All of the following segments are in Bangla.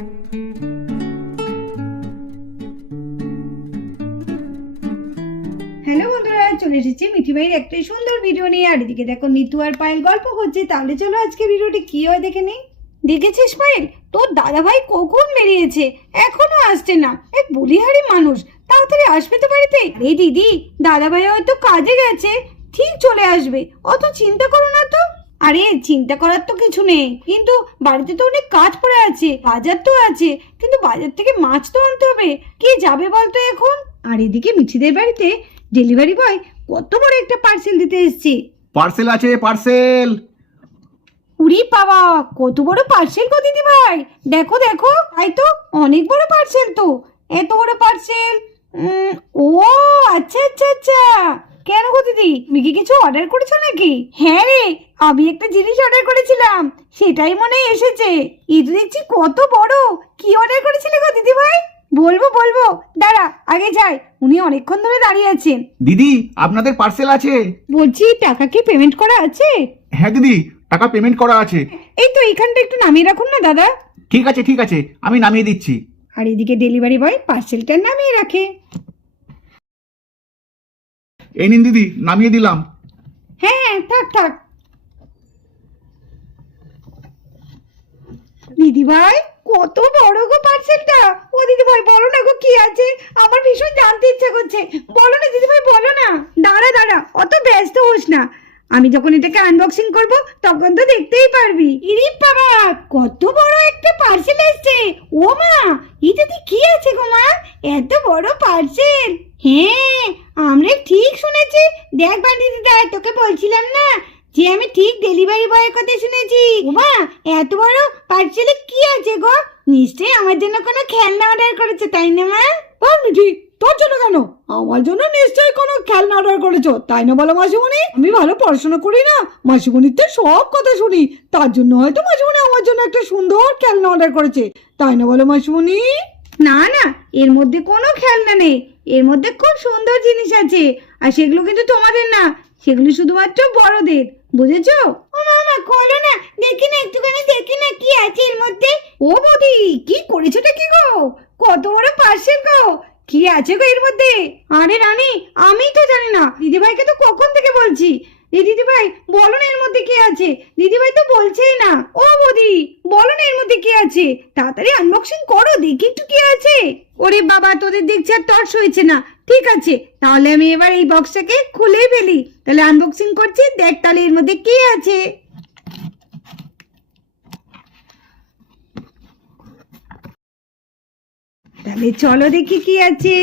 হ্যালো বন্ধুরা, চলে এসেছি মিঠি ভাইয়ের একটা সুন্দর ভিডিও নিয়ে। আর এদিকে দেখো নিতু আর পায়েল গল্প করছে। তাহলে চলো আজকে ভিডিওটি কি হয় দেখে নেই। দেখেছিস পায়েল, তোর দাদা ভাই কখন বেরিয়েছে, এখনো আসছে না। এক বলিহারি মানুষ, তাড়াতাড়ি আসবে তো বাড়িতে। এই দিদি, দাদা ভাই হয়তো কাজে গেছে, ঠিক চলে আসবে, অত চিন্তা করো না তো। আরে চিন্তা করার তো কিছু নেই, কিন্তু বাড়িতে তো অনেক কাজ পড়ে আছে, বাজার তো আছে, কিন্তু বাজার থেকে মাছ তো আনতে হবে। কে যাবে বলতো এখন? আর এদিকে মিঠিদের বাড়িতে ডেলিভারি বয় কত বড় একটা পার্সেল দিতে এসেছে। পার্সেল আছে, পার্সেল। উরি বাবা, কত বড় পার্সেল গো দিদি ভাই, দেখো দেখো। তাই তো, অনেক বড় পার্সেল তো, এত বড় পার্সেল। ও আচ্ছা আচ্ছা আচ্ছা। কেন গো দিদি, তুমি কি কিছু অর্ডার করেছো নাকি? হ্যাঁ রে, আমি একটা জিনিস অর্ডার করেছিলাম, সেটাই মনে হয় এসেছে। এই তো দেখছি কত বড়। কি অর্ডার করেছিলে গো দিদি ভাই? বলবো বলবো, দাঁড়া আগে যাই, উনি অনেকক্ষণ ধরে দাঁড়িয়ে আছেন। দিদি, আপনাদের পার্সেল আছে। বলছি, টাকা কি পেমেন্ট করা আছে? হ্যাঁ দিদি, টাকা পেমেন্ট করা আছে। এই তো এইখানটা একটু নামিয়ে রাখুন না দাদা। ঠিক আছে ঠিক আছে, আমি নামিয়ে দিচ্ছি। আর এদিকে ডেলিভারি বয় পার্সেলটা নামিয়ে রাখে। এই নিন দিদি, নামিয়ে দিলাম। হ্যাঁ হ্যাঁ, থাক থাক। দিদি ভাই, কত বড় গো পার্সেলটা। ও দিদি ভাই, বলো না গো কি আছে, আমার ভীষণ জানতে ইচ্ছা করছে। বলো না দিদি ভাই, বলো না। দাঁড়া দাঁড়া, অত ব্যস্ত হোস না, আমি যখন এটাকে আনবক্সিং করব তখন তো দেখতেই পারবি। ইরি বাবা, কত বড় একটা পার্সেল এসেছে। ও মা, এটাতে কি আছে গো মা, এত বড় পার্সেল? হ্যাঁ, আমরা ঠিক শুনেছি। দেখ বান্টি দিদা, তোকে বলছিলাম না যে আমি ঠিক ডেলিভারি বয়ের কথা শুনেছি। ও মা, এত বড় পার্সেলে কি আছে গো? নিশ্চয়ই আমার জন্য কোনো খেলনা অর্ডার করেছে, তাই না মা? মিঠি, তোর জন্য কেন? আমার জন্য নিশ্চয়ই কোনো খেলনা অর্ডার করেছো, তাই না বলো মাসিমণি? আমি ভালো পড়াশোনা করি না, মাসিমণির তো সব কথা শুনি, তার জন্য হয়তো মাসিমণি আমার জন্য একটা সুন্দর খেলনা অর্ডার করেছে, তাই না বলো মাসিমণি? না না, এর মধ্যে কোনো খেলনা নেই, এর মধ্যে খুব সুন্দর জিনিস আছে। আর সেগুলো কিন্তু তোমাদের না, সেগুলো শুধুমাত্র বড়দের, বুঝেছো? ও মামা, খোলো না, দেখি না, একটুখানি দেখি না কি আছে এর মধ্যে। ও বৌদি, কি করেছোটা কি গো? কত বড় পার্সেল গো, কি আছে গো এর মধ্যে? আরে রানী, আমি তো জানি না, দিদিভাইকে তো কখন থেকে বলছি। দিদিভাই, বলো না এর মধ্যে কি আছে। দিদিভাই তো বলছেই না। ও বৌদি, বলো না এর মধ্যে কি আছে, তাড়াতাড়ি আনবক্সিং করো, দেখি একটু কি আছে। ওরে বাবা, তোদের দেখছি আর তর্স হয়েছে না। ঠিক আছে, তাহলে আমি এবার এই বক্সটাকে খুলে ফেলি। তাহলে আনবক্সিং করছি, দেখ তাহলে এর মধ্যে কি আছে। তাহলে চলো দেখি কি আছে।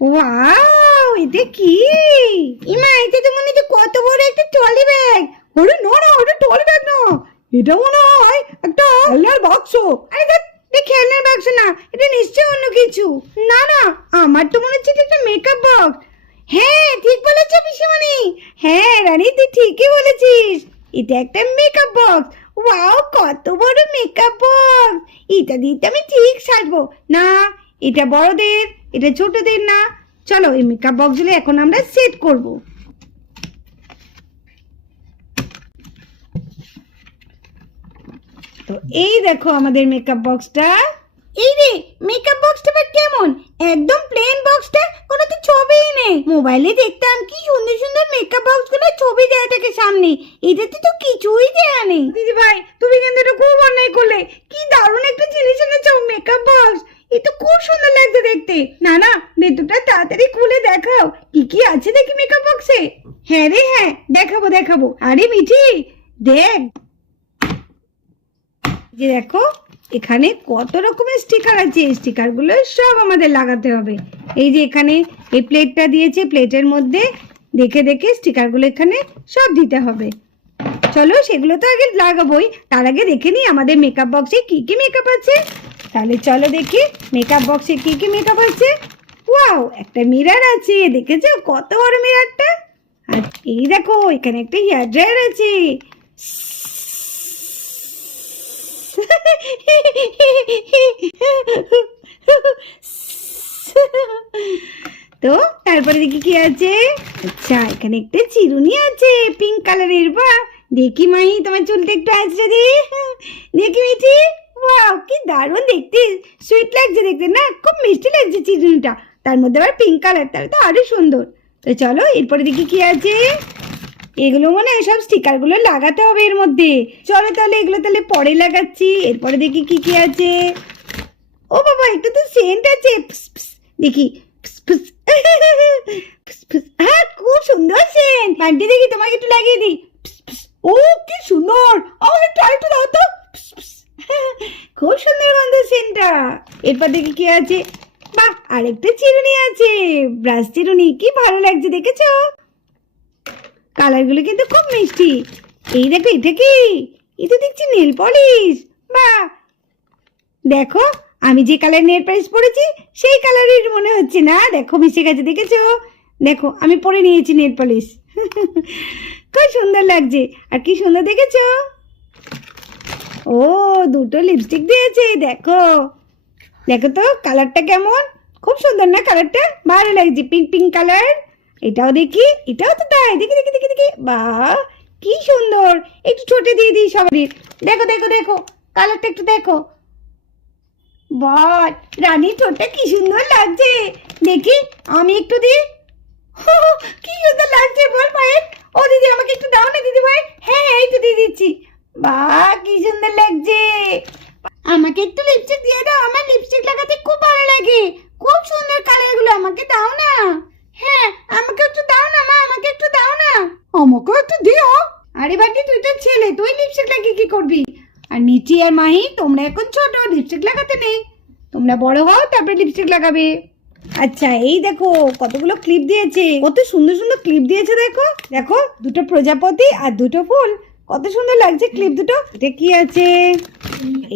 ওয়াও, এটা কি? ইমা, এটা তো মনে হচ্ছে কত বড় একটা ট্রলি ব্যাগ। ওরে না না, ওটা ট্রলি ব্যাগ না, এটা মনে হয় একটা খেলনার বাক্স। আরে দেখ, এটা খেলনার বাক্স না, এটা নিশ্চয়ই অন্য কিছু। না না, আমার তো মনে হচ্ছে এটা একটা মেকআপ বক্স। হ্যাঁ, ঠিক বলেছো পিসিমণি। হ্যাঁ রানী, তুই ঠিকই বলেছিস, এটা একটা মেকআপ বক্স। ওয়াও, কত বড় মেকআপ বক্স। এটা দিয়ে তো আমি ঠিক সাজবো। না, এটা বড়দের, এটা ছোটদের না। চলো এই মেকআপ বক্সগুলো এখন আমরা সেট করব। তো এই দেখো আমাদের মেকআপ বক্সটা। এই রে, মেকআপ বক্সটা আবার কেমন? একদম প্লেন বক্সটা, কোনো তো ছবিই নেই। মোবাইলে দেখতাম কি সুন্দর সুন্দর মেকআপ বক্সগুলো ছবি দেয়া থাকে সামনে, এটাতে তো কিছুই দেয়া নেই। দিদি ভাই, তুমি কিন্তু এটা খুব অন্যায় করলে। কি দারুণ একটা জিনিস এনেছো, মেকআপ বক্স। এ তো খুব সুন্দর লাগছে দেখতে। না না, ভেতরটা তাড়াতাড়ি খুলে দেখাও, কি কি আছে দেখি মেকআপ বক্সে। হ্যাঁ রে হ্যাঁ, দেখাবো দেখাবো। আরে মিঠি, দেখ, যে দেখো এখানে কত রকমের স্টিকার আছে। এই স্টিকারগুলো সব আমাদের লাগাতে হবে। এই যে এখানে এই প্লেটটা দিয়েছে, প্লেটের মধ্যে দেখে দেখে স্টিকারগুলো এখানে সব দিতে হবে। চলো সেগুলো তো আগে লাগাবোই, তার আগে দেখে নিই আমাদের মেকআপ বক্সে কি কি মেকআপ আছে। তাহলে চলো দেখি মেকআপ বক্সে কি কি মেকআপ আছে। ওয়াও, একটা মিরর আছে, দেখেছো কত বড় মিররটা। আর এই দেখো এখানে একটা হেয়ার ড্রায়ার আছে। তো তারপরে দেখি কি আছে। আচ্ছা, এখানে একটা চিরুনি আছে পিঙ্ক কালারের। বাহ, দেখি মাহি, তোমার চুলটা একটু আঁচড়ে দি, দেখি মিঠি। দারুণ দেখতে, সুইট লাগছে দেখতে না, খুব মিষ্টি লাগছে চিরুনিটা, তার মধ্যে আবার পিঙ্ক কালার, তাহলে তো আরো সুন্দর। তো চলো এরপরে দেখি কি আছে। এগুলো মনে হয় সব স্টিকারগুলো লাগাতে হবে এর মধ্যে। চলো তাহলে এগুলো তাহলে পরে লাগাচ্ছি। এরপরে দেখি কি কি আছে। ও বাবা, একটা তো সেন্ট আছে, দেখি। হ্যাঁ, খুব সুন্দর সেন্ট। আন্টি দেখি তোমাকে একটু লাগিয়ে দিই। ও কি সুন্দর, আমাকে ট্রাই তো দাও তো। খুব সুন্দর গন্ধ সেন্টটা। এরপর দেখি কি আছে। বাহ, আরেকটা চিরুনি আছে, ব্রাশ চিরুনি, কি ভালো লাগছে দেখেছো? কালারগুলো কিন্তু খুব মিষ্টি। এই দেখো, এটা কি? এটা দেখছি নেল পলিশ। বাহ, দেখো আমি যে কালার নেল পলিশ পরেছি সেই কালারের মনে হচ্ছে না, দেখো মিশে গেছে, দেখেছো? দেখো আমি পরে নিয়েছি নেল পলিশ। খুব সুন্দর লাগছে। আর কি সুন্দর দেখেছো? ও, দুটো লিপস্টিক দিয়েছে, দেখো দেখো তো কালারটা কেমন, খুব সুন্দর না কালারটা? ভালো লাগছে, পিঙ্ক পিঙ্ক কালার। এটাও দেখি, এটাও তো তাই, দেখি দেখি দেখি দেখি। বাহ, কি সুন্দর। একটু ছোটে দিয়ে দিই সবারই। দেখো দেখো দেখো কালারটা একটু দেখো। বাহ, রানীর ঠোঁটটা কি সুন্দর লাগছে, দেখি আমি একটু দিই। কি সুন্দর লাগছে বল পায়েল। ও দিদি, আমাকে একটু দাও না দিদি ভাই। হ্যাঁ হ্যাঁ, এই তো দিয়ে দিচ্ছি। বাহ, কি সুন্দর লাগছে। আমাকে একটু লিপস্টিক দিয়ে দাও, আমার লিপস্টিক লাগাতে খুব ভালো লাগে। খুব সুন্দর কালারগুলো, আমাকে দাও না। হ্যাঁ, আমাকে একটু দাও না মা, আমাকে একটু দাও না। আমাকে একটু দিও। আরে বাটি, তুই তো ছেলে, তুই লিপস্টিক লাগিয়ে কি করবি? আর নিচি আর মাহি, তোমরা এখন ছোট, লিপস্টিক লাগাতে নেই। তোমরা বড় হও তারপরে লিপস্টিক লাগাবে। আচ্ছা, এই দেখো কতগুলো ক্লিপ দিয়েছে, কত সুন্দর সুন্দর ক্লিপ দিয়েছে। দেখো দেখো, দুটো প্রজাপতি আর দুটো ফুল, কত সুন্দর লাগছে ক্লিপ দুটো। এটা কি আছে?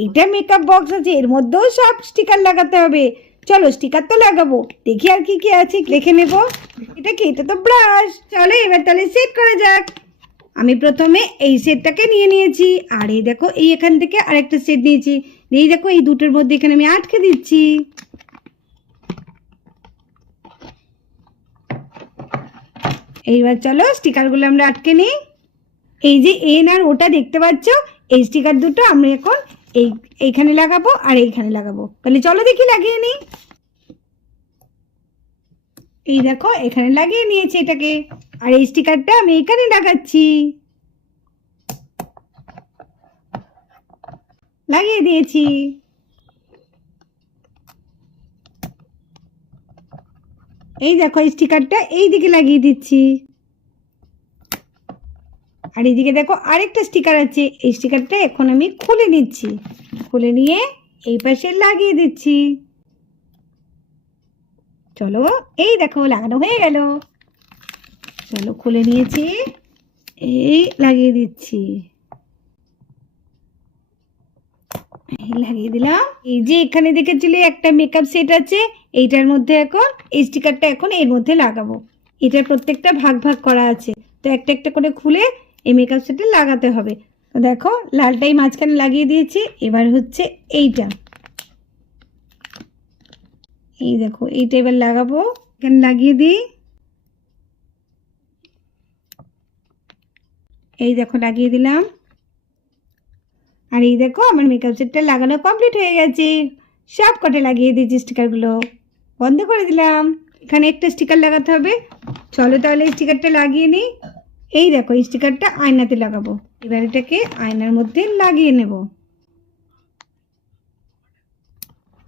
এইটা মেকআপ বক্স আছে, এর মধ্যেও সব স্টিকার লাগাতে হবে। চলো স্টিকার তো লাগাবো, দেখি আর কি কি আছে লিখে নেব। এটা কি? এটা তো ব্রাশ। চলো এবার তাহলে সেট করা যাক। আমি প্রথমে এই সেটটাকে নিয়ে নিয়েছি, আর এই দেখো এই এখান থেকে আরেকটা সেট নিয়েছি। এই দেখো এই দুটোর মধ্যে এখানে আমি আটকে দিচ্ছি। এইবার চলো স্টিকারগুলো আমরা আটকে নিই। এই যে এন আর ওটা দেখতে পাচ্ছ, এই স্টিকার দুটো আমরা এখন এইখানে লাগাবো আর এইখানে লাগাবো। তাহলে চলো দেখি লাগিয়ে নিই। এই দেখো এখানে লাগিয়ে নিয়েছি এটাকে, আর এই স্টিকারটা আমি এখানে লাগাচ্ছি। লাগিয়ে দিয়েছি। এই দেখো এই স্টিকারটা এই দিকে লাগিয়ে দিচ্ছি। আর এইদিকে দেখো আরেকটা স্টিকার আছে, এই স্টিকারটা এখন আমি খুলে নিচ্ছি। খুলে নিয়ে এই পাশে লাগিয়ে দিচ্ছি। চলো, এই দেখো লাগানো হয়ে গেল। চলো খুলে নিয়েছি, এই লাগিয়ে দিচ্ছি। এই লাগিয়ে দিলাম। এই যে এখানে দেখেছিলে একটা মেকআপ সেট আছে, এইটার মধ্যে এখন এই স্টিকারটা এখন এর মধ্যে লাগাবো। এটার প্রত্যেকটা ভাগ ভাগ করা আছে, তো একটা একটা করে খুলে এই মেকআপ সেটে লাগাতে হবে। তো দেখো লালটাই মাঝখানে লাগিয়ে দিয়েছি। এবার হচ্ছে এইটা, এই দেখো এইটা এবার লাগাবো। এখানে লাগিয়ে দিই। এই দেখো লাগিয়ে দিলাম। আর এই দেখো আমার মেকআপ সেটটা লাগানো কমপ্লিট হয়ে গেছে। সব কটে লাগিয়ে দিয়েছি স্টিকারগুলো। বন্ধ করে দিলাম। এখানে একটা স্টিকার লাগাতে হবে। চলো তাহলে স্টিকারটা লাগিয়ে নিই। এই দেখো এই স্টিকারটা আয়নাতে লাগাবো। এবার এটাকে আয়নার মধ্যে লাগিয়ে নেব।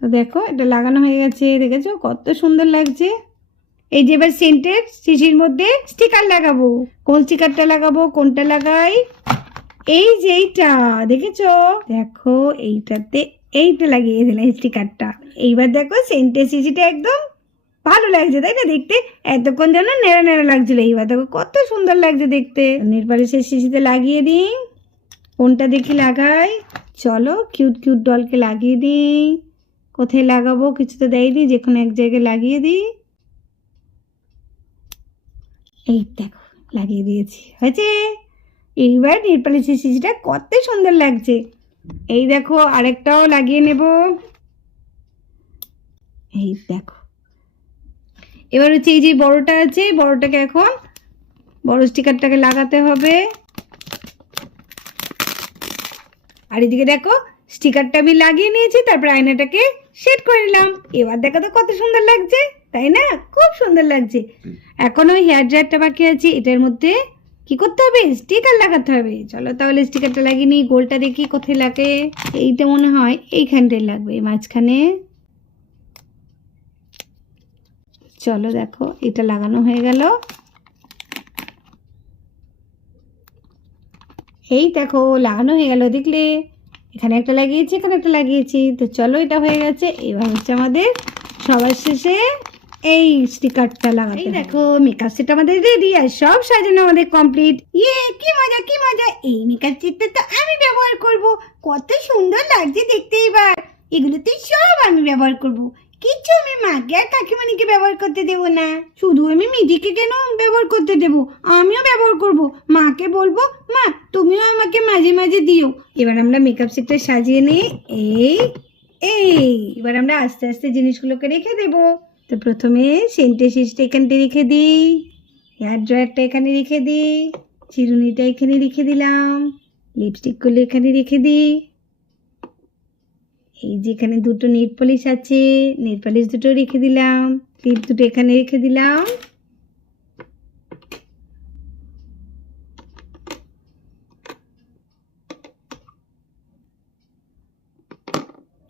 তো দেখো এটা লাগানো হয়ে গেছে, দেখেছো কত সুন্দর লাগছে। এই যে এবার সেন্টের শিশির মধ্যে স্টিকার লাগাবো। কোন স্টিকারটা লাগাবো, কোনটা লাগাই? এই যে এইটা, দেখেছো? দেখো এইটাতে এইটা লাগিয়ে দিলাম স্টিকারটা। এইবার দেখো সেন্টের শিশিটা একদম ভালো লাগছে, তাই না দেখতে? এতক্ষণ যেন নেড়া নেড়া লাগছিল, এইবার দেখো কত সুন্দর লাগছে দেখতে। নেলপালিশের শিশিতে লাগিয়ে দিই। কোনটা দেখি লাগাই? চলো কিউট কিউট ডলকে লাগিয়ে দিই। কোথায় লাগাবো কিছু তো দেয়নি, যে কোনো এক জায়গায় লাগিয়ে দিই। এই দেখো লাগিয়ে দিয়েছি, হয়েছে। এইবার নেলপালিশের শিশিটা কত সুন্দর লাগছে। এই দেখো আরেকটাও লাগিয়ে নেব। এই দেখো এবার হচ্ছে এই যে বড়টা আছে, বড়টাকে এখন বড় স্টিকারটাকে লাগাতে হবে। আর এদিকে দেখো স্টিকারটা আমি লাগিয়ে নিয়েছি, তারপর আয়নাটাকে সেট করে নিলাম। এবার দেখো তো কত সুন্দর লাগছে, তাই না? খুব সুন্দর লাগছে। এখন ওই হেয়ার ড্রায়ারটা বাকি আছে, এটার মধ্যে কি করতে হবে? স্টিকার লাগাতে হবে। চলো তাহলে স্টিকারটা লাগিয়ে নিই। গোলটা দেখি কোথায় লাগে। এইটা মনে হয় এইখানটায় লাগবে, মাঝখানে। চলো দেখো, এটা লাগানো হয়ে গেল। এই দেখো লাগানো হয়ে গেল, দেখলে? এখানে একটা লাগিয়েছি, এখানে একটা লাগিয়েছি। তো চলো, এটা হয়ে গেছে। এবার হচ্ছে আমাদের সবার শেষে এই স্টিকারটা লাগাতে। এই দেখো মেকআপ সেট আমাদের রেডি, আর সব সাজানো আমাদের কমপ্লিট। কি মজা, কি মজা! এই মেকআপ সেটটা তো আমি ব্যবহার করব। কত সুন্দর লাগছে দেখতে। এবার এগুলোতে সব আমি ব্যবহার করব। কিচ্ছু আমি মাকে আর কাকিমানিকে ব্যবহার করতে দেবো না। শুধু আমি মিঠিকে কেন ব্যবহার করতে দেবো? আমিও ব্যবহার করব। মাকে বলবো, মা তুমিও আমাকে মাঝে মাঝে দিও। এবার আমরা মেকআপ সেটটা সাজিয়ে নিই। এবার আমরা আস্তে আস্তে জিনিসগুলোকে রেখে দেবো। তো প্রথমে সেন্টের শেষটা এখানটা রেখে দিই, হেয়ার ড্রায়ারটা এখানে রেখে দিই, চিরুনিটা এখানে রেখে দিলাম, লিপস্টিকগুলো এখানে রেখে দিই। এই যে এখানে দুটো নেল পলিশ আছে, নেল পলিশ দুটো রেখে দিলাম, ক্লিপ দুটো এখানে রেখে দিলাম।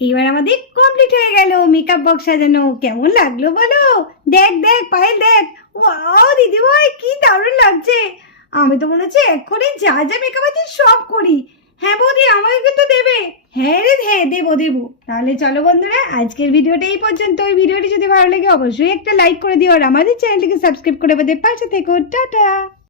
এবার আমাদের কমপ্লিট হয়ে গেল মেকআপ বক্স সাজানো। কেমন লাগলো বলো? দেখ দেখ পায়েল, দেখ। ওয়াও দিদি ভাই, কি দারুণ লাগছে। আমি তো মনে হচ্ছে এক্ষুনি যা যা মেকআপ আছে সব করি। হ্যাঁ বৌদি, আমাকে কিন্তু দেবে। হ্যাঁ রে, হ্যাঁ দেবো দেবো। তাহলে চলো বন্ধুরা, আজকের ভিডিওটা এই পর্যন্ত। ওই ভিডিওটি যদি ভালো লাগে অবশ্যই একটা লাইক করে দিও, আর আমাদের চ্যানেলটিকে সাবস্ক্রাইব করে আমাদের পাশে থেকো। টাটা।